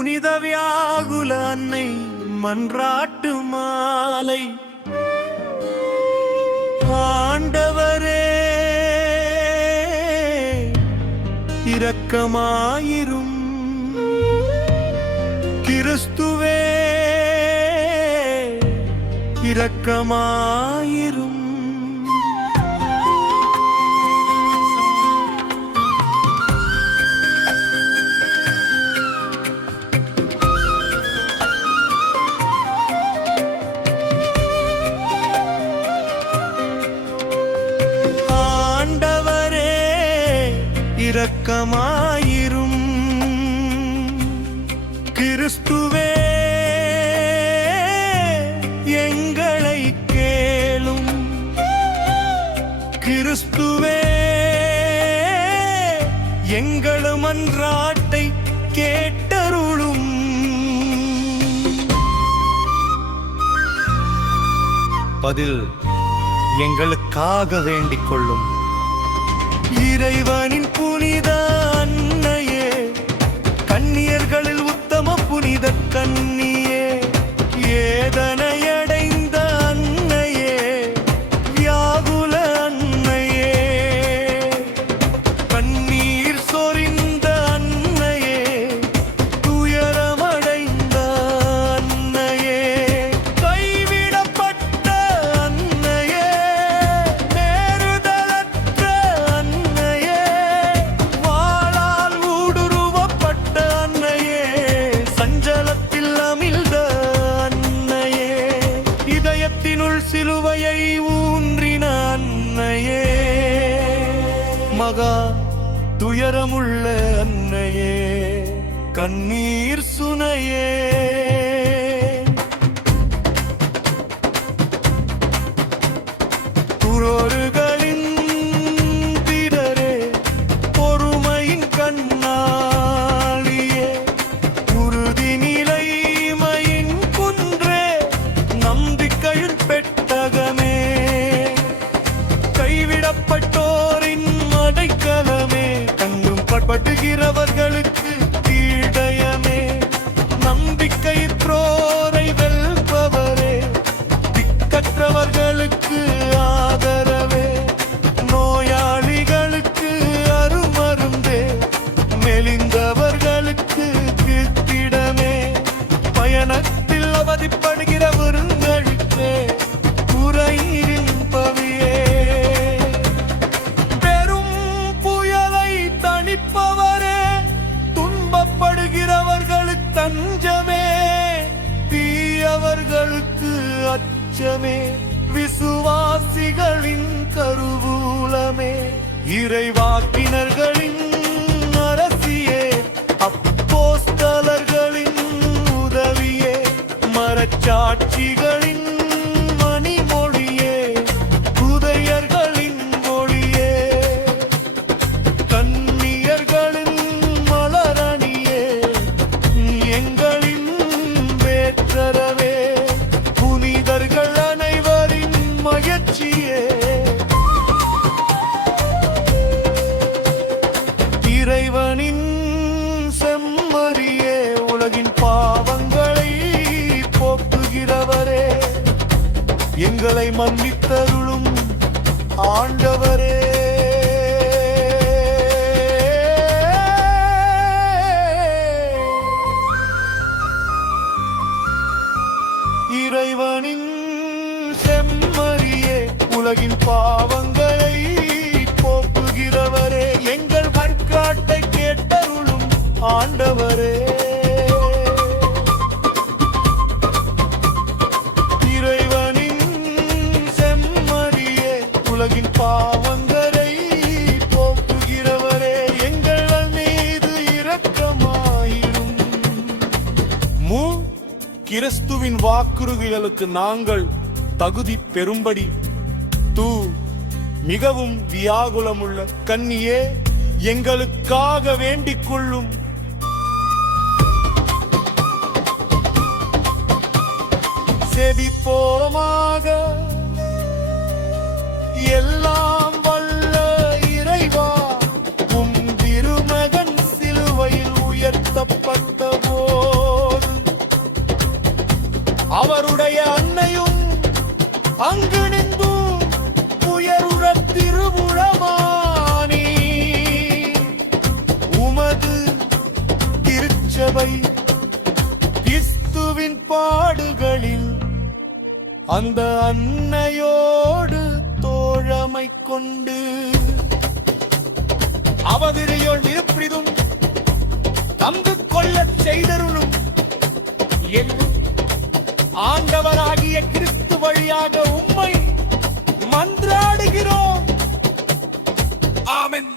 புனித வியாகுல அன்னை மன்றாட்டு மாலை. ஆண்டவரே இரக்கமாயிரும். கிறிஸ்துவே இரக்கமாயிரும். இரக்கமாயிரும். கிறிஸ்துவே எங்களை கேளும். கிறிஸ்துவே எங்கள் மன்றாட்டை கேட்டருளும். பதில் எங்களுக்காக வேண்டிக் கொள்ளும். இறைவனின் புனித அன்னையே, கன்னியர்களில் உத்தம புனித கன்னியே, ஏதனையடைந்த அன்னையே, வியாகுல அன்னையே, கண்ணீர் சொரிந்த அன்னையே, துயரமடைந்த அன்னையே, கைவிடப்பட்ட அன்னையே, நேருதலற்ற அன்னையே, வாளால் ஊடுருவப்பட்ட அன்னையே, சஞ்சலத்தில் அமிழ்ந்த அன்னையே, இதயத்தினுள் சிலுவையை ஊன்றின அன்னையே, மகா துயரமுள்ள அன்னையே, கண்ணீர் சுனையே. துரோறுகளின் திடரே, பொறுமையின் கண்ணாடியே, உறுதி நிலைமையின் குன்றே, நம்பிக்கையின் பெட்டகமே, கைவிடப்பட்டோரின் அடைக்கலமே, கண்ணும் படுகிறவர்களுக்கு தீடயமே, நம்பிக்கை த்ரோரை வெல்பவரே, திக்கற்றவர்களுக்கு ஆதரவே, நோயாளிகளுக்கு அருமருந்தே, மெலிந்தவர்களுக்கு கிட்டிடமே, பயணத்தில் அவதிப்படுகிறவர்களுக்கு குறையின் பவியே, பெரும் புயலை தணிப்பவரே, துன்பப்படுகிறவர்களுக்கு தஞ்சமே, தீயவர்களுக்கு அச்சமே, விசுவாசிகளின் கருவூலமே, இறைவாக்கினர்களின் அரசியே, அப்போஸ்தலர்களின் உதவியே, மரச்சாட்சிகளின் மணிமொழியே, புதையர்களின் ஒளியே, கன்னியர்களின் மலரணியே, எங்களின் வேற்றரவே, புனிதர்கள் அனைவரின் மகிழ்ச்சியே, இறைவனின் செம்மறியே, உலகின் பாவங்களை போக்குகிறவரே, எங்களை மன்னித்தருளும் ஆண்டவரே. இறைவனின் செம்மறியே, உலகின் பாவங்களை போக்குகிறவரே, எங்கள் வர்க்காட்டை கேட்டருளும் ஆண்டவரே. இறைவனின் செம்மறியே, உலகின் பாவங்களை போக்குகிறவரே, எங்கள் மீது இரக்கமாயிரும். கிறிஸ்துவின் வாக்குறுதிகளுக்கு நாங்கள் தகுதி பெறும்படி மிகவும் வியாகுலமுள்ள கன்னியே, எங்களுக்காக வேண்டிக் கொள்ளும். செபிப்போமாக. எல்லாம் வல்ல இறைவா, உம் திருமகன் சிலுவையில் உயர்த்தப்பட்ட போது கிறிஸ்துவின் பாடுகளில் அந்த அன்னையோடு தோழமை கொண்டு அவதிரையோள் இருப்பிதும் தந்து கொள்ளச் செய்தருளும் என்னும் ஆண்டவராகிய கிறிஸ்து வழியாக உம்மை மன்றாடுகிறோம். ஆமென்.